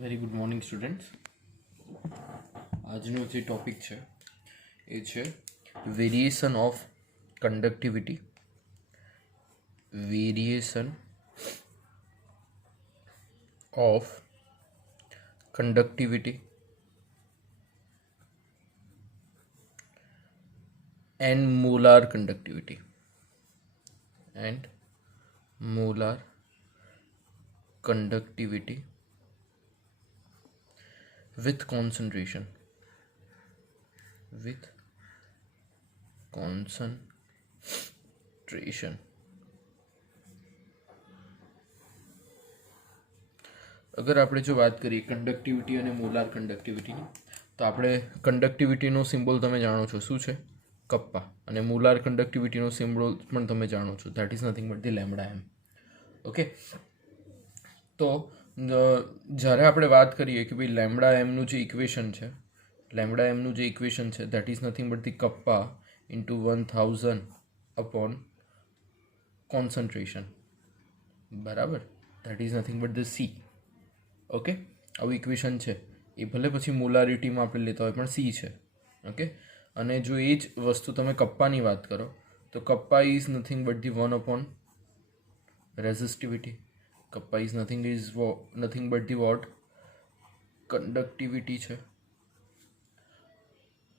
Very good morning students. આજનો જે topic છે એ છે variation of conductivity. Variation of conductivity and molar conductivity with concentration અગર આપણે જો વાત કરીએ કંડક્ટિવિટી અને મોલાર કંડક્ટિવિટીની, તો આપણે કંડક્ટિવિટીનો સિમ્બોલ તમે જાણો છો શું છે? કપ્પા. અને મોલાર કંડક્ટિવિટીનો સિમ્બોલ પણ તમે જાણો છો, that is nothing but the lambda M. Okay, તો જ્યારે આપણે વાત કરીએ કે ભાઈ લેમ્ડા એમનું જે ઇક્વેશન છે that is nothing but the kappa into 1000 upon concentration, બરાબર? That is nothing but the C. Okay, આવું ઇક્વેશન છે. એ ભલે પછી મોલારિટીમાં આપણે લેતા હોય પણ સી છે. ઓકે, અને જો એ જ વસ્તુ તમે કપ્પાની વાત કરો તો kappa is nothing but the 1 upon resistivity. Kappa is nothing but the what? Conductivity છે,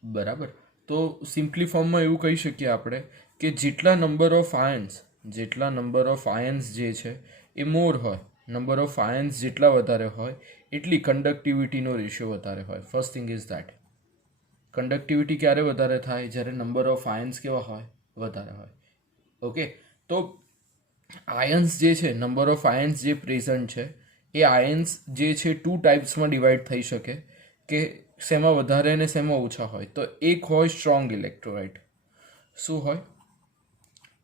બરાબર? તો સિમ્પલી ફોર્મમાં એવું કહી શકીએ આપણે કે જેટલા નંબર ઓફ આયન્સ જે છે એ મોર હોય, નંબર ઓફ આયન્સ જેટલા વધારે હોય એટલી કંડક્ટિવિટીનો રેશિયો વધારે હોય. First thing is that. Conductivity ક્યારે વધારે થાય? જ્યારે નંબર ઓફ આયન્સ કેવા હોય? વધારે હોય. ઓકે, તો આયન્સ જે છે, નંબર ઓફ આયન્સ જે પ્રેઝન્ટ છે એ આયન્સ જે છે 2 ટાઈપ્સમાં ડિવાઈડ થઈ શકે કે શેમાં વધારે અને શેમાં ઓછા હોય. તો એક હોય સ્ટ્રોંગ ઇલેક્ટ્રોલાઇટ. શું હોય?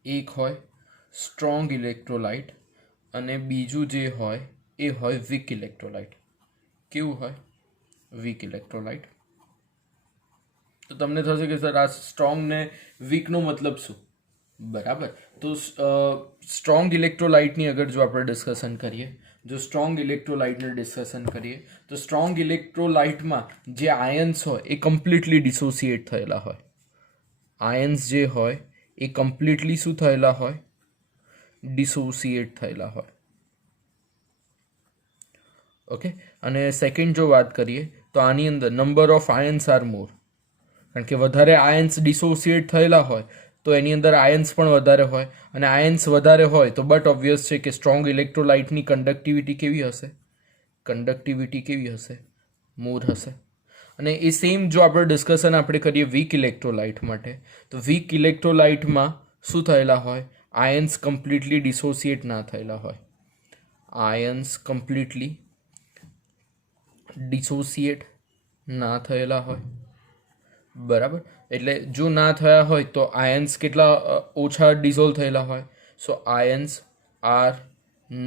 એક હોય સ્ટ્રોંગ ઇલેક્ટ્રોલાઇટ અને બીજું જે હોય એ હોય વીક ઇલેક્ટ્રોલાઇટ. કેવું હોય? Weak electrolyte. તો તમને થશે કે સર આ સ્ટ્રોંગ ને વીકનો મતલબ શું? બરાબર, તો સ્ટ્રોંગ ઇલેક્ટ્રોલાઇટની અગર જો આપણે ડિસ્કશન કરીએ તો સ્ટ્રોંગ ઇલેક્ટ્રોલાઇટમાં જે આયન્સ હોય એ કમ્પ્લીટલી ડિસોસિએટ થયેલા હોય. આયન્સ જે હોય એ કમ્પ્લીટલી શું થયેલા હોય? ડિસોસિએટ થયેલા હોય. ઓકે, અને સેકન્ડ જો વાત કરીએ તો આની અંદર number of ions are more. કારણ કે વધારે આયન્સ ડિસોસિએટ થયેલા હોય તો એની અંદર આયન્સ પણ વધારે હોય, અને આયન્સ વધારે હોય તો બટ ઓબ્વિયસ છે કે સ્ટ્રોંગ ઇલેક્ટ્રોલાઇટની કંડક્ટિવિટી કેવી હશે? મોર હશે. અને એ સેમ જો આપણે ડિસ્કશન કરીએ વીક ઇલેક્ટ્રોલાઇટ માટે, તો વીક ઇલેક્ટ્રોલાઇટમાં શું થયેલા હોય? આયન્સ કમ્પ્લીટલી ડિસોસિએટ ના થયેલા હોય. બરાબર, એટલે જો ના થયા હોય તો આયન્સ કેટલા ઓછા ડિઝોલ્વ થયેલા હોય? So ions are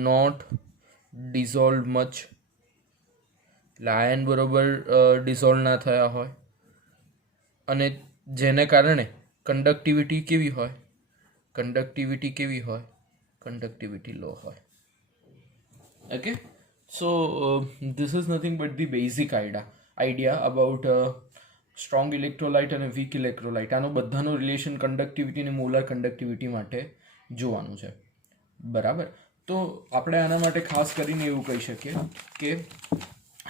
not dissolve much. એટલે આયન બરોબર ડિઝોલ્વ ના થયા હોય, અને જેને કારણે કંડક્ટિવિટી કેવી હોય? કંડક્ટિવિટી લો હોય. Okay, so this is nothing but the basic idea about strong electrolyte અને વીક ઇલેક્ટ્રોલાઇટ. આનો બધાનો રિલેશન કંડક્ટિવિટી અને મોલાર કંડક્ટિવિટી માટે જોવાનું છે, બરાબર? તો આપણે આના માટે ખાસ કરીને એવું કહી શકીએ કે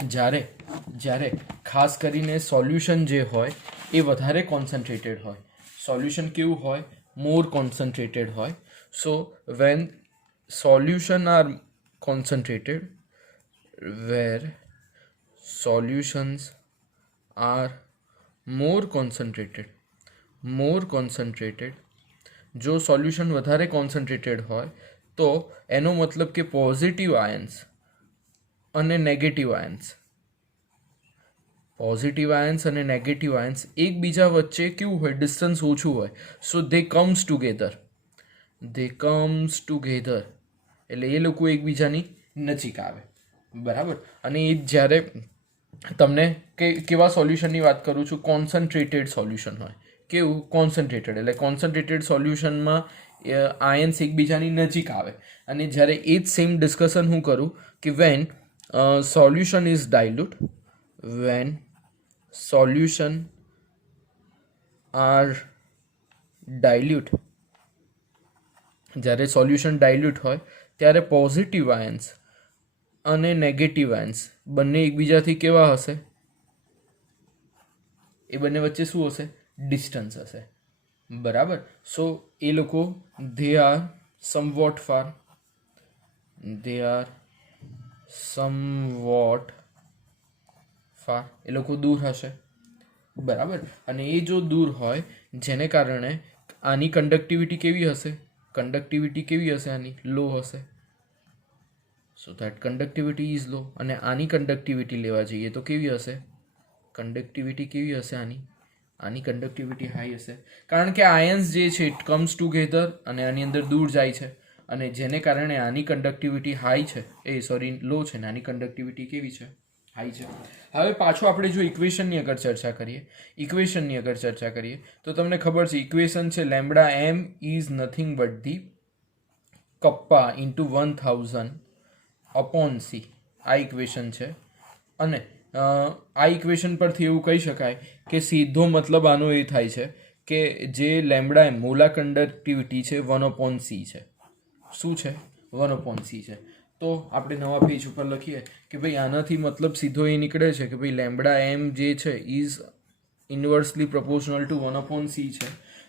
જ્યારે ખાસ કરીને સોલ્યુશન જે હોય એ વધારે કોન્સન્ટ્રેટેડ હોય. સોલ્યુશન કેવું હોય? મોર કોન્સન્ટ્રેટેડ હોય. So when solution are concentrated, where solutions are more concentrated, જો સોલ્યુશન વધારે કોન્સન્ટ્રેટેડ હોય તો એનો મતલબ કે પોઝિટિવ આયન્સ અને નેગેટિવ આયન્સ એકબીજા વચ્ચે કેવું હોય? ડિસ્ટન્સ ઓછું હોય. સો દે કમ્સ ટુગેધર, એટલે એ લોકો એકબીજાની નજીક આવે, બરાબર? અને એ જ્યારે તમને કેવા સોલ્યુશનની વાત કરું છું? કોન્સન્ટ્રેટેડ સોલ્યુશન હોય. કેવું? કોન્સન્ટ્રેટેડ. એટલે કોન્સન્ટ્રેટેડ સોલ્યુશનમાં આયન્સ એકબીજાની નજીક આવે. અને જ્યારે એ જ સેમ ડિસ્કશન હું કરું કે when solution is dilute. When solution are dilute, જ્યારે સોલ્યુશન ડાયલ્યુટ હોય ત્યારે પોઝિટિવ આયન્સ અને નેગેટિવ આયન્સ બંને એકબીજાથી કેવા હશે? એ બંને વચ્ચે શું હશે? ડિસ્ટન્સ હશે. બરાબર. સો એ લોકો ધે આર સમવોટ ફાર, એ લોકો દૂર હશે. બરાબર. અને એ જો દૂર હોય જેને કારણે આની કંડક્ટિવિટી કેવી હશે? આની લો હશે. So that conductivity is low. અને આની કંડક્ટિવિટી લેવા જઈએ તો કેવી હશે? આની કંડક્ટિવિટી હાઈ હશે. કારણ કે આયન્સ જે છે ઇટ કમ્સ ટુગેધર અને આની અંદર દૂર જાય છે, અને જેને કારણે આની કંડક્ટિવિટી હાઈ છે, લો છે, ને આની કંડક્ટિવિટી કેવી છે? હાઈ છે. હવે પાછું આપણે જો ઇક્વેશનની અગર ચર્ચા કરીએ તો તમને ખબર છે ઇક્વેશન છે lambda M is nothing but the kappa into 1000 upon C. આ ઇક્વેશન છે. અને આ ઇક્વેશન પરથી એવું કહી શકાય કે સીધો મતલબ આનો એ થાય છે કે જે લેમ્બડા એમ મોલાર કંડક્ટિવિટી છે 1/c છે. શું છે? 1/c છે. તો આપણે નવા પેજ ઉપર લખીએ કે ભાઈ આનાથી મતલબ સીધો એ નીકળે છે કે ભાઈ લેમ્બડા એમ જે છે ઇઝ ઇન્વર્સલી પ્રપોર્શનલ ટુ 1/c છે.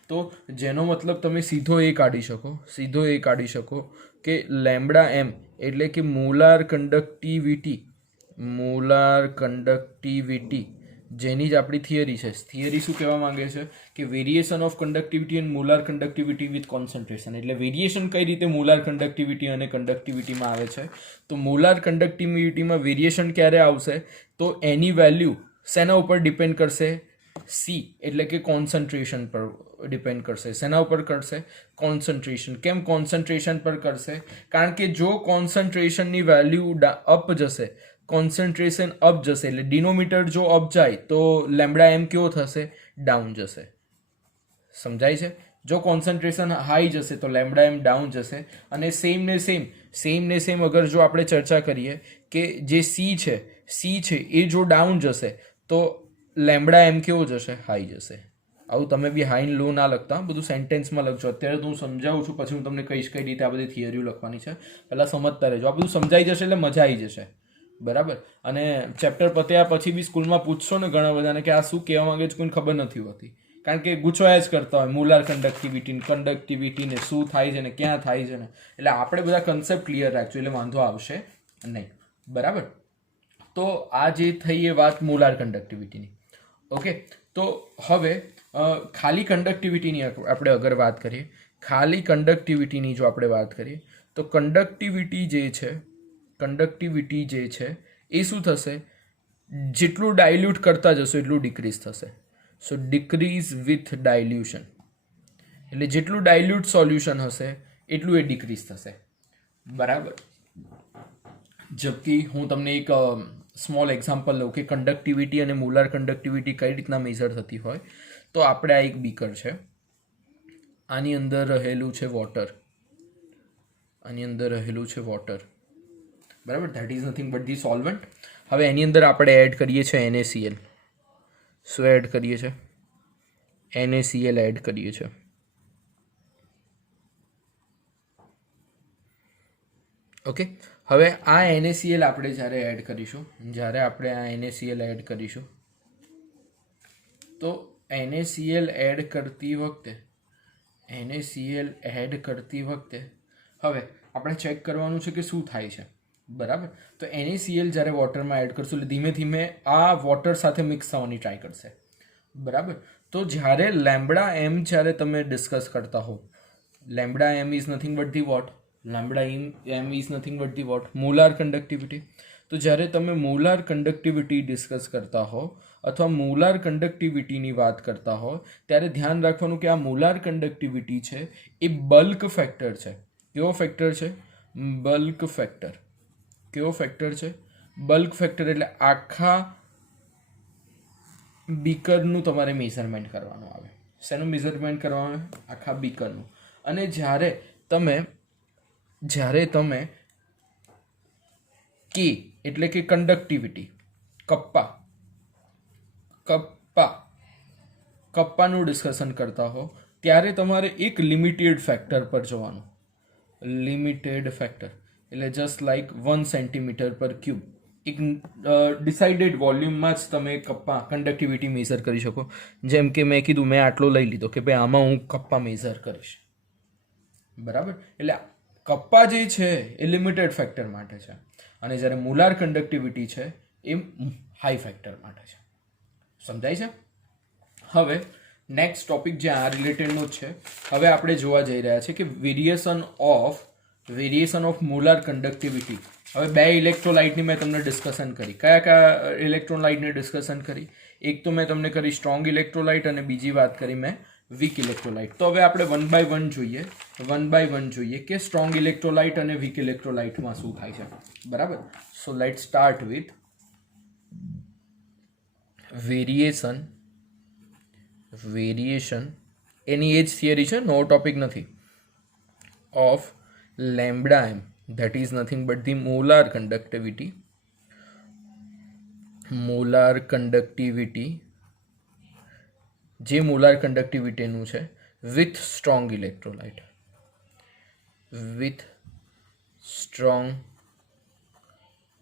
તો જેનો મતલબ તમે સીધો એ કાઢી શકો કે લેમ્બડા એમ એટલે કે મોલાર કંડક્ટિવિટી જેની જ આપણી થિયરી છે. થિયરી શું કહેવા માંગે છે કે variation of conductivity and molar conductivity with concentration. એટલે વેરિએશન કઈ રીતે મોલાર કંડક્ટિવિટી અને કંડક્ટિવિટીમાં આવે છે? તો મોલાર કંડક્ટિવિટીમાં વેરિએશન ક્યારે આવશે? તો એની વેલ્યુ શેના ઉપર ડિપેન્ડ કરશે? સી એટલે કે કોન્સન્ટ્રેશન પર ડિપેન્ડ કરશે. શેના ઉપર કરશે? કોન્સન્ટ્રેશન. કેમ કોન્સન્ટ્રેશન પર કરશે? કારણ કે જો કોન્સન્ટ્રેશનની વેલ્યુ અપ જશે, એટલે ડિનોમીટર જો અપ જાય તો લેમ્બડા એમ કેવો થશે? ડાઉન જશે. સમજાય છે? જો કોન્સન્ટ્રેશન હાઈ જશે તો લેમ્બડા એમ ડાઉન જશે. અને સેમ ને સેમ અગર જો આપણે ચર્ચા કરીએ કે જે સી છે એ જો ડાઉન જશે તો લેમ્બડા એમ કેવો જશે? હાઈ જશે. આવું તમે બી હાઈ લો ના લખતા, બધું સેન્ટેન્સમાં લખજો. અત્યારે તો હું સમજાવું છું, પછી હું તમને કહીશ કઈ રીતે આ બધી થિયરીઓ લખવાની છે. પહેલાં સમજતા રહેજો. આ બધું સમજાઈ જશે એટલે મજા આવી જશે. બરાબર. અને ચેપ્ટર પત્યા પછી બી સ્કૂલમાં પૂછશો ને ઘણા બધાને કે આ શું કહેવા માંગે છે, કોઈને ખબર નથી હોતી. કારણ કે ગુચવાયા જ કરતા હોય મોલાર કંડક્ટિવિટીને શું થાય છે ને ક્યાં થાય છે ને. એટલે આપણે બધા કન્સેપ્ટ ક્લિયર રાખજો એટલે વાંધો આવશે નહીં. બરાબર. તો આ જે થઈ એ વાત મોલાર કંડક્ટિવિટીની. ઓકે. તો હવે ખાલી કંડક્ટિવિટીની આપણે અગર વાત કરીએ, જો આપણે વાત કરીએ તો કંડક્ટિવિટી જે છે એ શું થશે? જેટલું ડાયલ્યુટ કરતા જશો એટલું ડિક્રીઝ થશે. સો ડિક્રીઝ વિથ ડાયલ્યુશન. એટલે જેટલું ડાયલ્યુટ સોલ્યુશન હશે એટલું એ ડિક્રીઝ થશે. બરાબર. જબકી હું તમને એક સ્મોલ એક્ઝામ્પલ લઉં કે કંડક્ટિવિટી અને મોલાર કંડક્ટિવિટી કઈ રીતના મેઝર થતી હોય. તો આપણે આ એક બીકર છે, આની અંદર રહેલું છે વોટર. બરાબર. That is nothing but the solvent. હવે એની અંદર આપણે એડ કરીએ છીએ NaCl. શું એડ કરીએ છીએ? NaCl એડ કરીએ છીએ. ઓકે. હવે આ NaCl આપણે જ્યારે એડ કરીશું તો NaCl એડ કરતી વખતે હવે આપણે ચેક કરવાનું છે કે શું થાય છે. બરાબર. તો NaCl જ્યારે વોટરમાં એડ કરશું એટલે ધીમે ધીમે આ વોટર સાથે મિક્સ થવાની ટ્રાય કરશે. બરાબર. તો જ્યારે લેમ્બડા એમ જ્યારે તમે ડિસ્કસ કરતા હો, lambda M is nothing but the what? Molar conductivity. તો જ્યારે તમે મોલાર કંડક્ટિવિટી ડિસ્કસ કરતા હો અથવા મોલાર કંડક્ટિવિટીની વાત કરતા હો ત્યારે ધ્યાન રાખવાનું કે આ મોલાર કંડક્ટિવિટી છે એ બલ્ક ફેક્ટર છે. કેવો ફેક્ટર છે? Bulk factor. બલ્ક ફેક્ટર એટલે આખા બીકરનું તમારે મેઝરમેન્ટ કરવાનું આવે. શેનું મેઝરમેન્ટ કરવાનું આવે? આખા બીકરનું. અને જ્યારે તમે કે એટલે કે કન્ડક્ટિવિટી. કપ્પાનું ડિસ્કશન કરતા હો ત્યારે તમારે એક લિમિટેડ ફેક્ટર પર જવાનું. લિમિટેડ ફેક્ટર એટલે જસ્ટ લાઈક 1 સેન્ટીમીટર પર ક્યુબ. એક ડિસાઇડેડ વોલ્યુમમાં જ તમે કન્ડક્ટિવિટી મેઝર કરી શકો. જેમ કે મેં કીધું, મેં આટલો લઈ લીધો કે ભાઈ આમાં હું કપ્પા મેઝર કરીશ, બરાબર. એટલે કપ્પા જે છે એ લિમિટેડ ફેક્ટર માટે છે, અને જ્યારે મોલાર કન્ડક્ટિવિટી છે એ હાઈ ફેક્ટર માટે છે. સમજાય છે? હવે નેક્સ્ટ ટોપિક જે આ રિલેટેડનો જ છે. હવે આપણે જોવા જઈ રહ્યા છે કે વેરિએશન ઓફ મોલાર કન્ડક્ટિવિટી. હવે બે ઇલેક્ટ્રોલાઇટની મેં તમને ડિસ્કશન કરી. કયા ઇલેક્ટ્રોલાઇટની ડિસ્કશન કરી? એક તો મેં તમને કરી સ્ટ્રોંગ ઇલેક્ટ્રોલાઇટ, અને બીજી વાત કરી મેં વીક ઇલેક્ટ્રોલાઇટ. તો હવે આપણે વન બાય વન જોઈએ કે સ્ટ્રોંગ ઇલેક્ટ્રોલાઇટ અને વીક ઇલેક્ટ્રોલાઇટમાં શું થાય છે, બરાબર. So let start with variation એની એ જ થિયરી છે, નો ટોપિક નથી, ઓફ lambda M, that is nothing but the molar conductivity જે મોલાર કન્ડક્ટિવિટીનું છે વિથ સ્ટ્રોંગ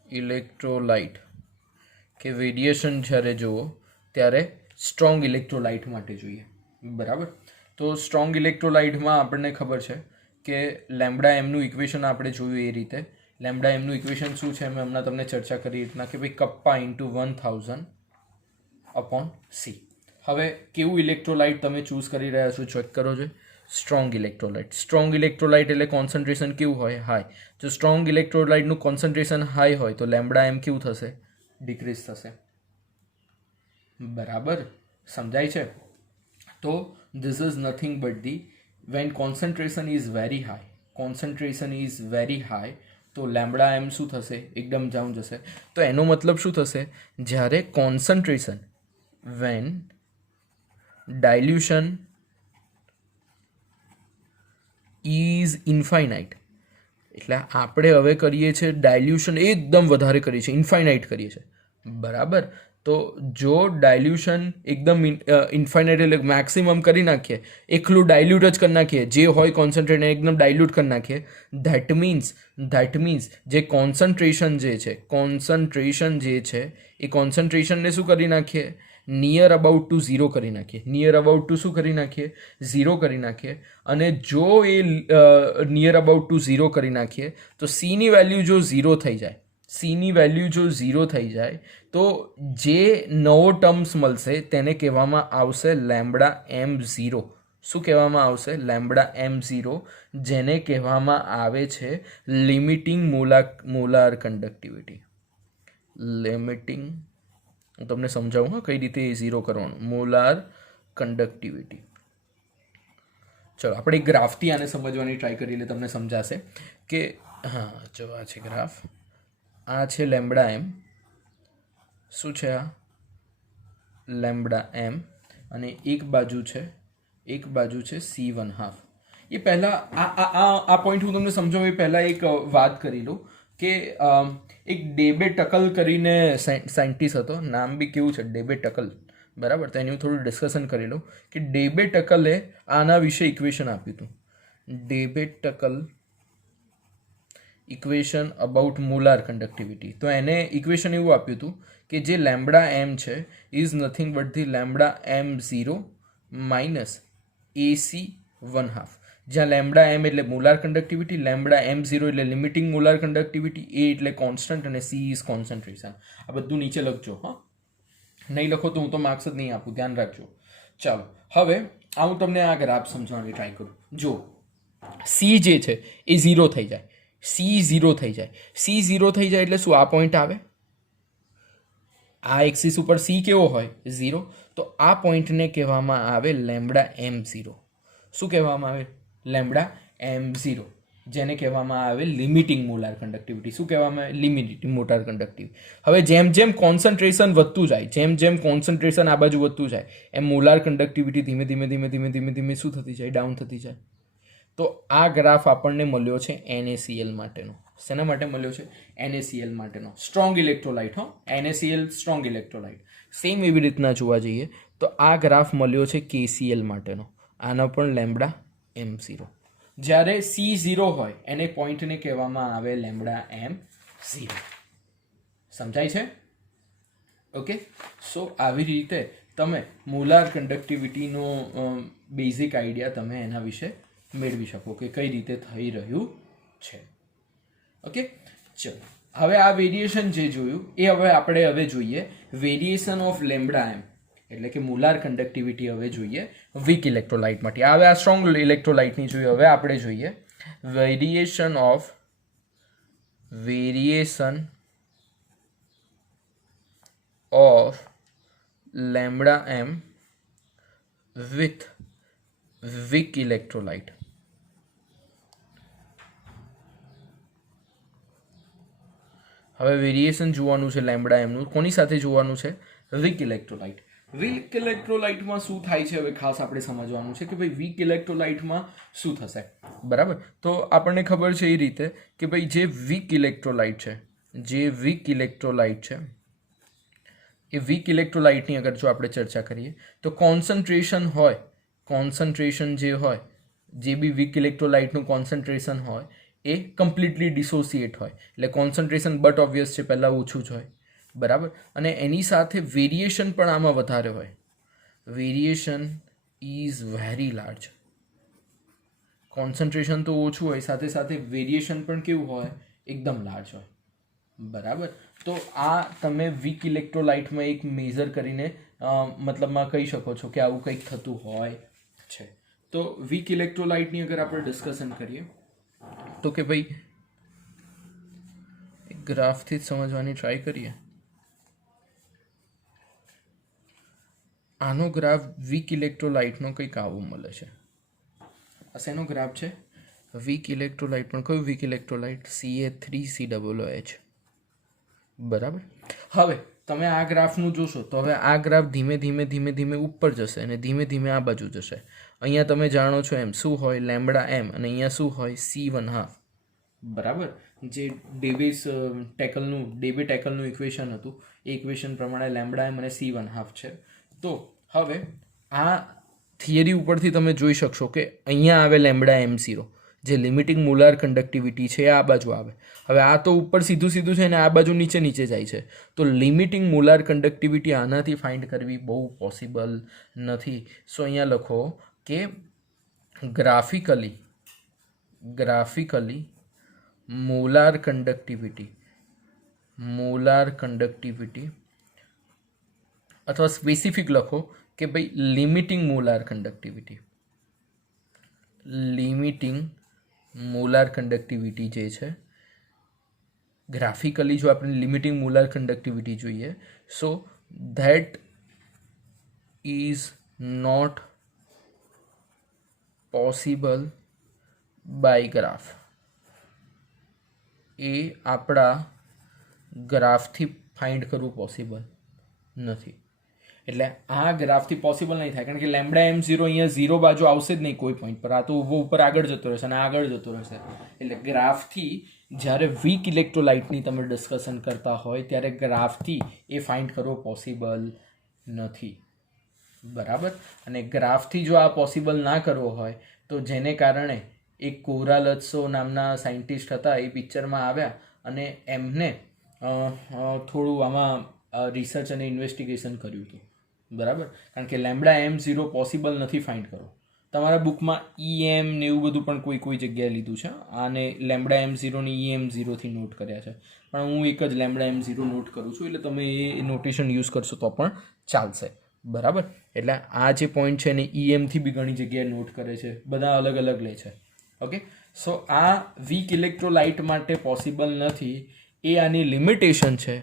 ઇલેક્ટ્રોલાઇટ કે વેરિએશન જ્યારે જુઓ ત્યારે સ્ટ્રોંગ ઇલેક્ટ્રોલાઇટ માટે જોઈએ, બરાબર. તો સ્ટ્રોંગ ઇલેક્ટ્રોલાઇટમાં આપણને ખબર છે કે લેમ્બડા એમનું ઇક્વેશન આપણે જોયું એ રીતે. લેમ્બડા એમનું ઇક્વેશન શું છે? મેં હમણાં તમને ચર્ચા કરી રીતના કે ભાઈ કપ્પા ઇન્ટુ 1000 અપોન સી. હવે કેવું ઇલેક્ટ્રોલાઇટ તમે ચૂઝ કરી રહ્યા છો ચેક કરો છો. સ્ટ્રોંગ ઇલેક્ટ્રોલાઇટ એટલે કોન્સન્ટ્રેશન કેવું હોય? હાઈ. જો સ્ટ્રોંગ ઇલેક્ટ્રોલાઇટનું કોન્સન્ટ્રેશન હાઈ હોય તો લેમ્બડા એમ કેવું થશે? ડિક્રીઝ થશે, બરાબર. સમજાય છે? તો this is nothing but the when concentration is very high તો લેમ્બડા એમ શું થશે? એકદમ ડાઉન જશે. તો એનો મતલબ શું થશે? જ્યારે concentration when dilution is infinite, એટલે આપણે હવે કરીએ છીએ ડાયલ્યુશન એકદમ વધારે કરીએ છીએ, ઇન્ફાઇનાઇટ કરીએ છીએ, બરાબર. તો જો ડાયલ્યુશન એકદમ ઇન્ફાઇનાઇટ એટલે મેક્સિમમ કરી નાખીએ, એકલું ડાયલ્યુટ જ કરી નાખીએ, જે હોય કોન્સન્ટ્રેટ એકદમ ડાયલ્યુટ કરી નાખીએ, ધેટ મીન્સ જે કોન્સન્ટ્રેશન જે છે એ કોન્સન્ટ્રેશનને શું કરી નાખીએ? નિયર અબાઉટ ટુ ઝીરો કરી નાખીએ. ઝીરો કરી નાખીએ. અને જો એ નિયર અબાઉટ ટુ ઝીરો કરી નાખીએ તો સીની વેલ્યુ જો ઝીરો થઈ જાય તો જે નવો ટર્મ્સ મળશે તેને કહેવામાં આવશે લેમ્બડા M0. શું કહેવામાં આવશે? લેમ્બડા M0, જેને કહેવામાં આવે છે લિમિટિંગ મોલાર કન્ડક્ટિવિટી. હું તમને સમજાવું હા કઈ રીતે એ ઝીરો કરવાનું. Molar conductivity. ચલો આપણે ગ્રાફથી આને સમજવાની ટ્રાય કરી લે, તમને સમજાશે કે હા જો આ છે ગ્રાફ, આ છે લેમ્બડા એમ. શું છે આ? લેમ્બડા એમ. અને એક બાજુ છે C1/2. એ પહેલાં આ પોઈન્ટ હું તમને સમજાવું એ પહેલાં એક વાત કરી લઉં કે એક ડેબે ટકલ કરીને સાયન્ટિસ્ટ હતો, નામ બી કેવું છે? ડેબે ટકલ, બરાબર. તો એનું થોડું ડિસ્કશન કરી લઉં કે ડેબે ટકલે આના વિશે ઇક્વેશન આપ્યું હતું. ડેબે ટકલ ઇક્વેશન અબાઉટ મોલાર કન્ડક્ટિવિટી. તો એને ઇક્વેશન એવું આપ્યું હતું કે જે લેમ્બડા એમ છે is nothing but the lambda M0 minus AC1/2. જ્યાં લેમ્બડા એમ એટલે મોલાર કન્ડક્ટિવિટી, લેમ્બડા M0 એટલે લિમિટિંગ મોલાર કન્ડક્ટિવિટી, એ એટલે કોન્સ્ટન્ટ અને સી ઇઝ કોન્સન્ટ્રેશન. આ બધું નીચે લખજો. હા, નહીં લખો તો હું તો માર્ક્સ જ નહીં આપું, ધ્યાન રાખજો. ચાલો હવે હું તમને આ ગ્રાફ સમજવાની ટ્રાય કરું. જો સી જે છે એ ઝીરો થઈ જાય, સી ઝીરો થઈ જાય એટલે શું? આ પોઈન્ટ આવે, આ એક્સિસ ઉપર સી કેવો હોય? ઝીરો. તો આ પોઈન્ટને કહેવામાં આવે લેમ્બડા M0. શું કહેવામાં આવે? લેમ્બડા M0, જેને કહેવામાં આવે લિમિટિંગ મોલાર કન્ડક્ટિવિટી. શું કહેવામાં આવે? Limiting molar conductivity. હવે જેમ કોન્સન્ટ્રેશન વધતું જાય, કોન્સન્ટ્રેશન આ બાજુ વધતું જાય, એમ મોલાર કન્ડક્ટિવિટી ધીમે ધીમે શું થતી જાય? ડાઉન થતી જાય. તો આ ગ્રાફ આપણને મળ્યો છે NaCl માટેનો. શેના માટે મળ્યો છે? NaCl માટેનો strong electrolyte. NaCl strong electrolyte. Same એવી રીતના જોવા જઈએ તો આ ગ્રાફ મળ્યો છે KCl માટેનો, આનો પણ લેમ્બડા m0. જ્યારે C0 હોય એને પોઈન્ટને કહેવામાં આવે લેમ્બડા m0. સમજાય છે? ઓકે, સો આવી રીતે તમે મોલાર કન્ડક્ટિવિટીનો બેઝિક આઈડિયા તમે એના વિશે મેળવી શકો કે કઈ રીતે થઈ રહ્યું છે. ઓકે, ચલો હવે આ વેરિએશન જે જોયું એ હવે આપણે જોઈએ વેરિએશન ઓફ લેમ્બડા એમ, એટલે કે મોલાર કન્ડક્ટિવિટી હવે જોઈએ વીક ઇલેક્ટ્રોલાઇટ માટે. હવે આ સ્ટ્રોંગ ઇલેક્ટ્રોલાઇટની જોઈએ. હવે આપણે જોઈએ variation of lambda M with weak electrolyte. હવે વેરિએશન જોવાનું છે લેમ્બડા એમનું. કોની સાથે જોવાનું છે? Weak electrolyte. વીક ઇલેક્ટ્રોલાઇટમાં શું થાય છે હવે ખાસ આપણે સમજવાનું છે કે ભાઈ વીક ઇલેક્ટ્રોલાઇટમાં શું થશે. બરાબર, તો આપણને ખબર છે એ રીતે કે ભાઈ જે વીક ઇલેક્ટ્રોલાઇટ છે એ વીક ઇલેક્ટ્રોલાઇટની અગર જો આપણે ચર્ચા કરીએ તો કોન્સન્ટ્રેશન જે બી વીક ઇલેક્ટ્રોલાઇટનું કોન્સન્ટ્રેશન હોય એ કમ્પ્લીટલી ડિસોસિએટ હોય. એટલે કોન્સન્ટ્રેશન બટ ઓબ્વિયસ છે પહેલાં ઓછું જ હોય. બરાબર, અને એની સાથે વેરિએશન પણ આમાં વધારે હોય. Variation is very large. Concentration તો ઓછું હોય, સાથે સાથે વેરિએશન પણ કેવું હોય? એકદમ લાર્જ હોય. બરાબર, તો આ તમે વીક ઇલેક્ટ્રોલાઇટમાં એક મેઝર કરીને મતલબમાં કહી શકો છો કે આવું કંઈક થતું હોય છે. તો વીક ઇલેક્ટ્રોલાઇટની અગર આપણે ડિસ્કશન કરીએ તો કે ભાઈ ગ્રાફથી જ સમજવાની ટ્રાય કરીએ. આનો ગ્રાફ વીક ઇલેક્ટ્રોલાઇટનો કંઈક આવો મળે છે. આ શેનો ગ્રાફ છે? Weak electrolyte. પણ કયું વીક ઇલેક્ટ્રોલાઇટ? Ca3COOH. બરાબર, હવે તમે આ ગ્રાફનું જોશો તો હવે આ ગ્રાફ ધીમે ધીમે ઉપર જશે અને ધીમે ધીમે આ બાજુ જશે. અહીંયા તમે જાણો છો એમ શું હોય? લેમ્બડા એમ, અને અહીંયા શું હોય? C1/2. બરાબર, જે ડેબે ટેકલનું ઇક્વેશન હતું એ ઇક્વેશન પ્રમાણે લેમ્બડા એમ અને C1/2 છે. તો હવે આ થિયરી ઉપરથી તમે જોઈ શકશો કે અહીંયા આવે લેમ્બડા m0, જે લિમિટિંગ મોલાર કન્ડક્ટિવિટી છે આ બાજુ આવે. હવે આ તો ઉપર સીધું છે અને આ બાજુ નીચે જાય છે. તો લિમિટિંગ મોલાર કન્ડક્ટિવિટી આનાથી ફાઇન્ડ કરવી બહુ પોસિબલ નથી. સો અહીંયા લખો કે ગ્રાફિકલી મોલાર કન્ડક્ટિવિટી અથવા સ્પેસિફિક લખો કે ભાઈ લિમિટિંગ મોલાર કન્ડક્ટિવિટી જે છે, ગ્રાફિકલી જો આપણે લિમિટિંગ મોલાર કન્ડક્ટિવિટી જોઈએ, so that is not possible by graph. એ આપણા ગ્રાફથી ફાઇન્ડ કરવું પોસિબલ નથી. એટલે આ ગ્રાફથી પોસિબલ નહીં થાય, કારણ કે લેમ્બડા m0 અહીંયા 0 બાજુ આવશે જ નહીં કોઈ પોઈન્ટ પર. આ તો ઊભો ઉપર આગળ જતો રહેશે અને આગળ જતો રહેશે. એટલે ગ્રાફથી જ્યારે વીક ઇલેક્ટ્રોલાઇટની તમે ડિસ્કશન કરતા હોય ત્યારે ગ્રાફથી એ ફાઇન્ડ કરવો પોસિબલ નથી. બરાબર, અને ગ્રાફથી જો આ પોસિબલ ના કરવો હોય તો જેને કારણે એક કોરાલત્સો નામના સાયન્ટિસ્ટ હતા, એ પિક્ચરમાં આવ્યા અને એમને થોડું આમાં રિસર્ચ અને ઇન્વેસ્ટિગેશન કર્યું હતું. બરાબર, કારણ કે લેમ્બડા m0 પોસિબલ નથી ફાઇન્ડ કરો. તમારા બુકમાં EM ને એવું બધું પણ કોઈ જગ્યાએ લીધું છે, આને લેમ્બડા m0 ને EM0થી નોટ કર્યા છે, પણ હું એક જ લેમ્બડા m0 નોટ કરું છું, એટલે તમે એ નોટેશન યુઝ કરશો તો પણ ચાલશે. બરાબર, એટલે આ જે પોઈન્ટ છે ને EMથી બી ઘણી જગ્યાએ નોટ કરે છે, બધા અલગ અલગ લે છે. ઓકે, સો આ વીક ઇલેક્ટ્રોલાઇટ માટે પોસિબલ નથી, એ આની લિમિટેશન છે.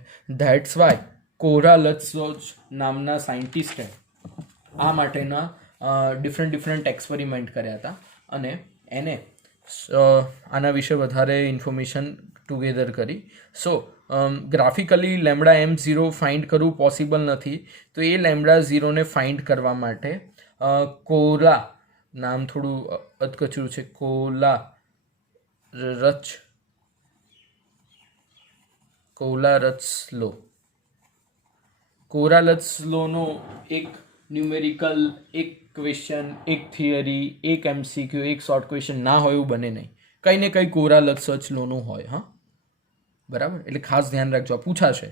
ધેટ્સ વાય કોરાલત્સોજ નામના સાયન્ટિસ્ટે આ માટેના ડિફરન્ટ એક્સપેરિમેન્ટ કર્યા હતા અને એને આના વિશે વધારે ઇન્ફોર્મેશન ટુગેધર કરી. સો ગ્રાફિકલી લેમ્બડા m0 ફાઇન્ડ કરવું પોસિબલ નથી, તો એ લેમ્બડા 0ને ફાઇન્ડ કરવા માટે કોલા નામ થોડું અધકચરું છે, કોલારચ કોલારટ્સ લો. કોરાલટ્સ લોનો એક ન્યુમેરિકલ, એક ક્વેશ્ચન, એક થિયરી, એક MCQ, એક શોર્ટ ક્વેશ્ચન ના હોય એવું બને નહીં. કંઈ ને કંઈ કોરાલટ્સ લોનું હોય. હા, બરાબર. એટલે ખાસ ધ્યાન રાખજો, પૂછાશે.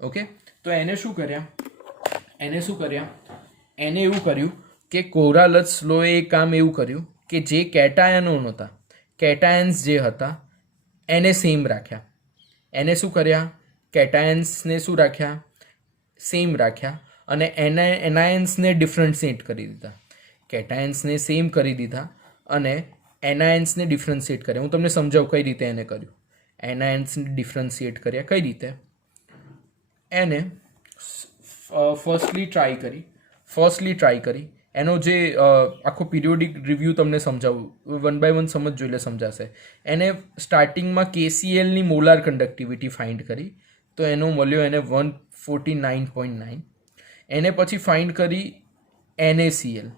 ઓકે, તો એને શું કર્યા? એને એવું કર્યું કે કોરાલટ્સ લોએ એક કામ એવું કર્યું કે જે કેટાયનો નહોતા, કેટાયન્સ જે હતા એને સેમ રાખ્યા. એને શું કર્યા? કેટાયન્સને શું રાખ્યા? સેમ રાખ્યા. અને એનાયન્સને ડિફરન્શિએટ કરી દીધા. કેટાયન્સને સેમ કરી દીધા અને એનાયન્સને ડિફરન્શિએટ કર્યા. હું તમને સમજાવું કઈ રીતે એને કર્યું. એનાયન્સને ડિફરન્શિએટ કર્યા કઈ રીતે? એને ફર્સ્ટલી ટ્રાય કરી એનો જે આખો પિરિયોડિક રિવ્યૂ તમને સમજાવું, વન બાય વન સમજજો એટલે સમજાશે. એને સ્ટાર્ટિંગમાં KClની મોલાર કન્ડક્ટિવિટી ફાઇન્ડ કરી, તો એનો મળ્યો એને 149.9. એને પછી ફાઇન્ડ કરી NaCl.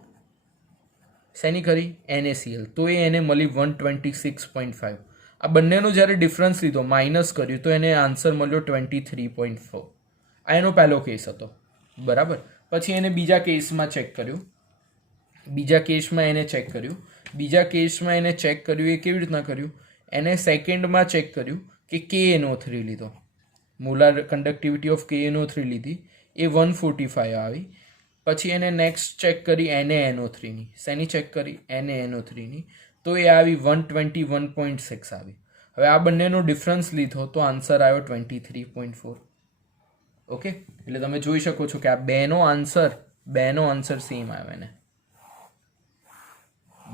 શેની કરી? NaCl. તો એને મળી 126.5. આ બંનેનો જ્યારે ડિફરન્સ લીધો, માઇનસ કર્યું, તો એને આન્સર મળ્યો 23.4. આ એનો પહેલો કેસ હતો, બરાબર. પછી એને બીજા કેસમાં ચેક કર્યું. બીજા કેસમાં એને ચેક કર્યું એ કેવી રીતના કર્યું? એને સેકન્ડમાં ચેક કર્યું કે KNO3 લીધો, મોલાર કન્ડક્ટિવિટી ઓફ KNO3 લીધી, એ 145 આવી. પછી એને નેક્સ્ટ ચેક કરી NaNO3ની. શેની ચેક કરી? NaNO3ની. તો એ આવી 121.6 આવી. હવે આ બંનેનો ડિફરન્સ લીધો તો આન્સર આવ્યો 23.4. ઓકે, એટલે તમે જોઈ શકો છો કે આ બેનો આન્સર સેમ આવ્યો એને,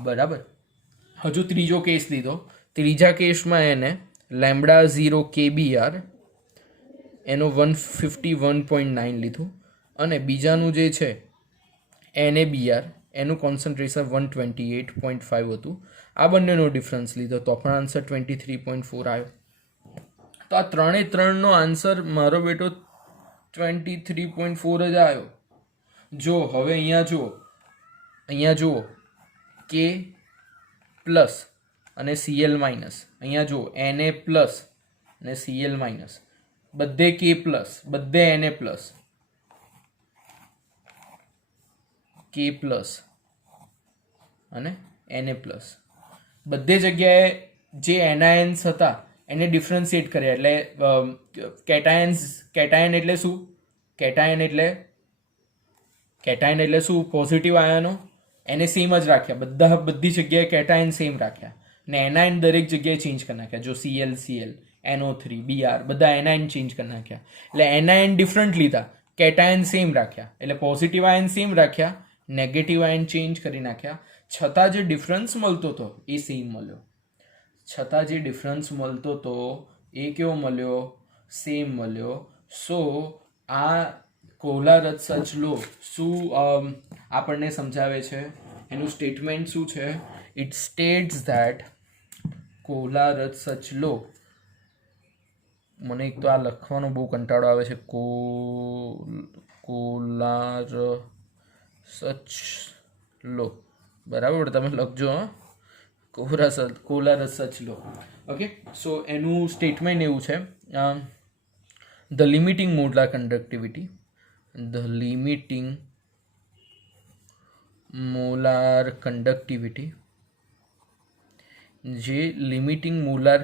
બરાબર. હજુ ત્રીજો કેસ લીધો. ત્રીજા કેસમાં એને λ0 KBr એનો 151.9 લીધું અને બીજાનું જે છે NaBr એનું કોન્સન્ટ્રેશન 128.5 હતું. આ બંનેનો ડિફરન્સ લીધો તો પણ આન્સર 23.4 આવ્યો. તો આ ત્રણનો આન્સર મારો બેટો 23.4 જ આવ્યો. જો હવે અહીંયા જુઓ K પ્લસ અને Cl માઇનસ. અહીંયા જુઓ Na પ્લસ અને Cl માઇનસ, બધે K પ્લસ, બધે Na પ્લસ, K પ્લસ અને Na પ્લસ. બધે જગ્યાએ જે એનાયન્સ હતા એને ડિફરન્શિએટ કર્યા. એટલે કેટાયન એટલે શું? કેટાયન એટલે શું? પોઝિટિવ આયનો. એને સેમ જ રાખ્યા, બધી જગ્યાએ કેટાયન સેમ રાખ્યા ને એનાયન દરેક જગ્યાએ ચેન્જ કરી નાખ્યા. જો Cl, NO3, Br બધા એનાયન ચેન્જ કરી નાખ્યા. એટલે એનાયન ડિફરન્ટ લીધા, કેટાયન સેમ રાખ્યા. એટલે પોઝિટિવ આયન સેમ રાખ્યા, નેગેટિવ આયન ચેન્જ કરી નાખ્યા. છતાં જે ડિફરન્સ મળતો હતો એ સેમ મળ્યો. એ કેવો મળ્યો? સેમ મળ્યો. સો આ કોલારટ્સ લો શું આપણને સમજાવે છે? એનું સ્ટેટમેન્ટ શું છે? ઇટ સ્ટેટ્સ ધેટ કોલારટ્સ લો, મને એક તો આ લખવાનો બહુ કંટાળો આવે છે, કોલારટ્સ લો, બરાબર તમે લખજો. કોલારટ્સ લો. ઓકે, સો એનું સ્ટેટમેન્ટ એવું છે, ધ લિમિટિંગ મોલાર કન્ડક્ટિવિટી, જે લિમિટિંગ મોલાર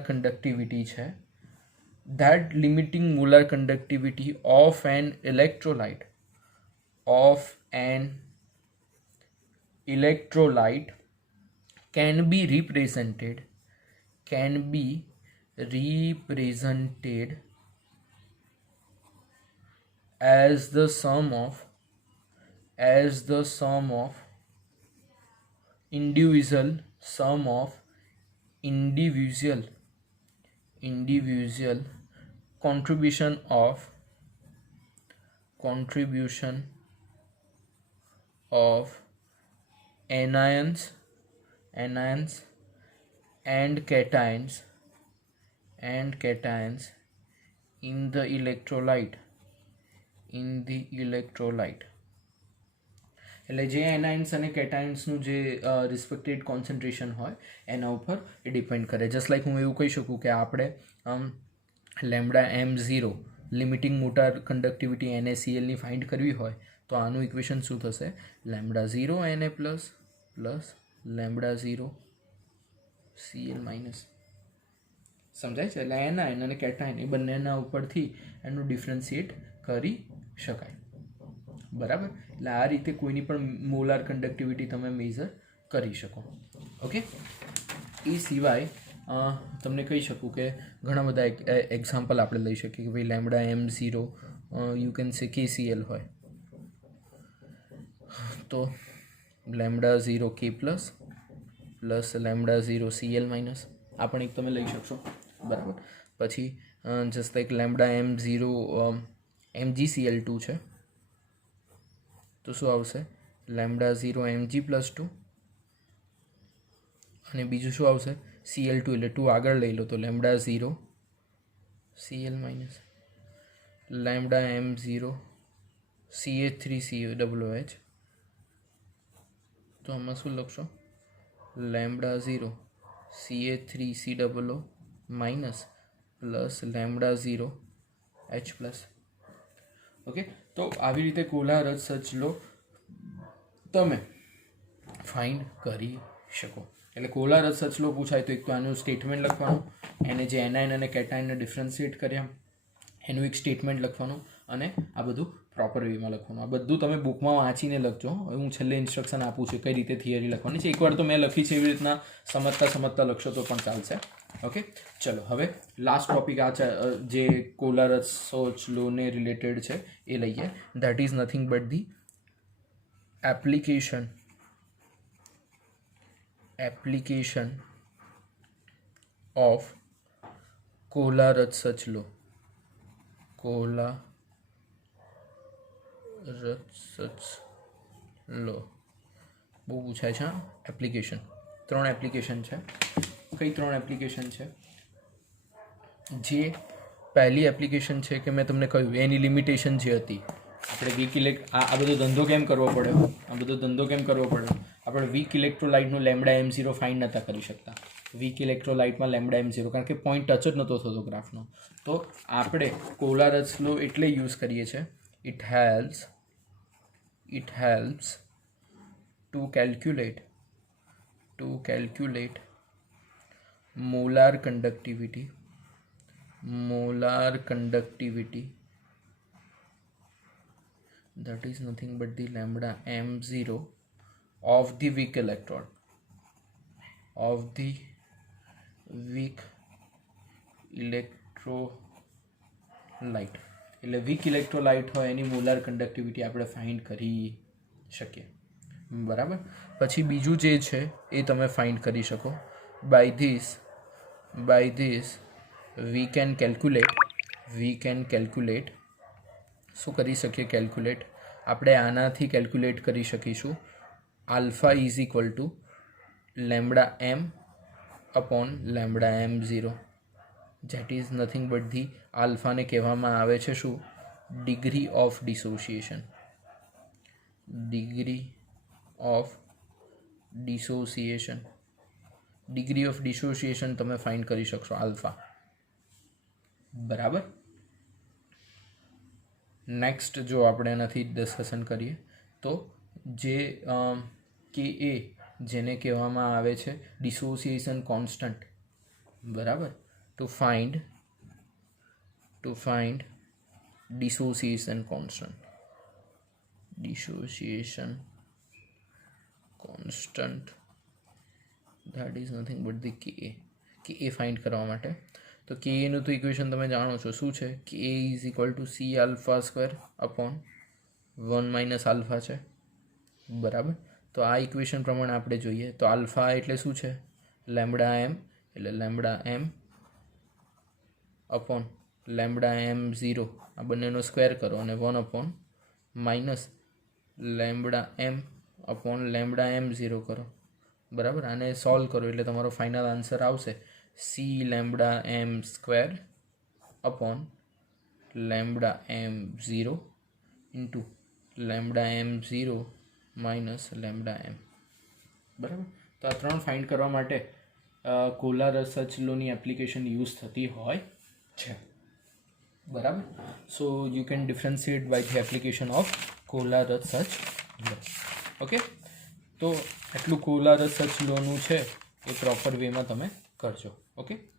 કન્ડક્ટિવિટી છે, that limiting molar conductivity of an electrolyte can be represented as the sum of individual contribution of anions and cations in the electrolyte. એટલે જે એનાયન્સ અને કેટાયન્સનું જે respected concentration હોય એના ઉપર એ ડિપેન્ડ કરે. જસ્ટ લાઈક હું એવું કહી શકું કે આપણે lambda M zero limiting molar conductivity NaClની ફાઇન્ડ કરવી હોય તો આનું ઇક્વેશન શું થશે? Lambda zero Na plus plus lambda zero Cl minus. સમજાય છે? એટલે એનાઇન અને કેટાઇન એ બંનેના ઉપરથી એનું ડિફરન્શિએટ કરી શકાય. બરાબર? એટલે આ રીતે કોઈની પણ મોલાર કન્ડક્ટિવિટી તમે મેઝર કરી શકો. ઓકે, એ સિવાય તમને કહી શકું કે ઘણા બધા એક્ઝામ્પલ આપણે લઈ શકીએ કે ભાઈ lambda M zero you can say KCl હોય તો lambda zero K plus plus lambda zero Cl minus આ પણ એક તમે લઈ શકશો. બરાબર? પછી just like lambda M zero MgCl2 છે તો શું આવશે? લેમ્બડા ઝીરો Mg પ્લસ 2 અને બીજું શું આવશે? Cl2 એટલે 2 આગળ લઈ લો તો lambda zero Cl minus lambda M zero CH3COOH તો આમાં શું લખશો? Lambda zero CH3COO minus plus lambda zero H plus. Okay, તો આવી રીતે કોલા રસ સચલો તમે ફાઇન્ડ કરી શકો. એટલે કોલા રસ સચલો પૂછાય તો એક તો આનું સ્ટેટમેન્ટ લખવાનું, એને જે એનાઇન અને કેટાઇનને ડિફરન્શિએટ કર્યા એનું એક સ્ટેટમેન્ટ લખવાનું અને આ બધું પ્રોપર વેમાં લખવાનું. આ બધું તમે બુકમાં વાંચીને લખજો. હવે હું છેલ્લે ઇન્સ્ટ્રક્શન આપું છું કઈ રીતે થિયરી લખવાની છે. એકવાર તો મેં લખી છે એવી રીતના સમજતા લખશો તો પણ ચાલશે. ઓકે, ચલો હવે લાસ્ટ ટોપિક આ જે કોલા રસ સચલોને રિલેટેડ છે એ લઈએ. That is nothing but the application of Cola રસ સચલો. કોલા રસ સચલો બહુ પૂછાય છે. એપ્લિકેશન 3 એપ્લિકેશન છે. કઈ 3 એપ્લિકેશન છે? જે પહેલી એપ્લિકેશન છે કે મેં તમને કહ્યું એની લિમિટેશન જે હતી આપણે વીક આ બધો ધંધો કેમ કરવો પડ્યો? આપણે વીક ઇલેક્ટ્રોલાઇટનું લેમ્બડા એમ ઝીરો ફાઇન્ડ નહોતા કરી શકતા. વીક ઇલેક્ટ્રોલાઇટમાં લેમ્બડા એમ ઝીરો કારણ કે પોઈન્ટ ટચ જ નહોતો થતો ગ્રાફનો. તો આપણે કોલા રસલો એટલે યુઝ કરીએ છીએ it helps to calculate molar conductivity that is nothing but the lambda m0 of the weak electrode electrolyte. એટલે વીક ઇલેક્ટ્રોલાઇટ હોય એની મોલાર કન્ડક્ટિવિટી આપણે ફાઇન્ડ કરી શકીએ. બરાબર? પછી બીજું જે છે એ તમે ફાઇન્ડ કરી શકો by this we can calculate શું કરી શકીએ? કેલ્ક્યુલેટ આપણે આનાથી કેલ્ક્યુલેટ કરી શકીશું alpha is equal to lambda M upon lambda M zero. That is nothing but the આલ્ફાને કહેવામાં આવે છે શું? ડિગ્રી ઓફ ડિસોસિએશન તમે ફાઇન્ડ કરી શકશો આલ્ફા. બરાબર? નેક્સ્ટ જો આપણે એનાથી ડિસ્કશન કરીએ તો જે કે એ જેને કહેવામાં આવે છે ડિસોસિએશન કોન્સ્ટન્ટ. બરાબર? To find dissociation constant that is nothing but the કે એ ફાઇન્ડ કરવા માટે તો કે એનું તો ઇક્વેશન તમે જાણો છો શું છે? K a is equal to C alpha square upon 1 minus alpha છે. બરાબર? તો આ ઇક્વેશન પ્રમાણે આપણે જોઈએ તો આલ્ફા એટલે શું છે? લેમ્બડા એમ, એટલે lambda M upon lambda M zero આ બંનેનો સ્ક્વેર કરો અને 1 upon minus lambda M upon lambda M zero કરો. બરાબર? આને સોલ્વ કરો એટલે તમારો ફાઇનલ આન્સર આવશે C lambda M square upon lambda M zero into lambda M zero minus lambda M. બરાબર? તો આ 3 ફાઇન્ડ કરવા માટે કોલા રસ સચલોની એપ્લિકેશન યુઝ થતી હોય છે. બરાબર. So you can differentiate by the application of Kohlrausch law. Okay, તો એટલું કોહલર સચ લોનું છે એ પ્રોપર વેમાં તમે કરજો. ઓકે.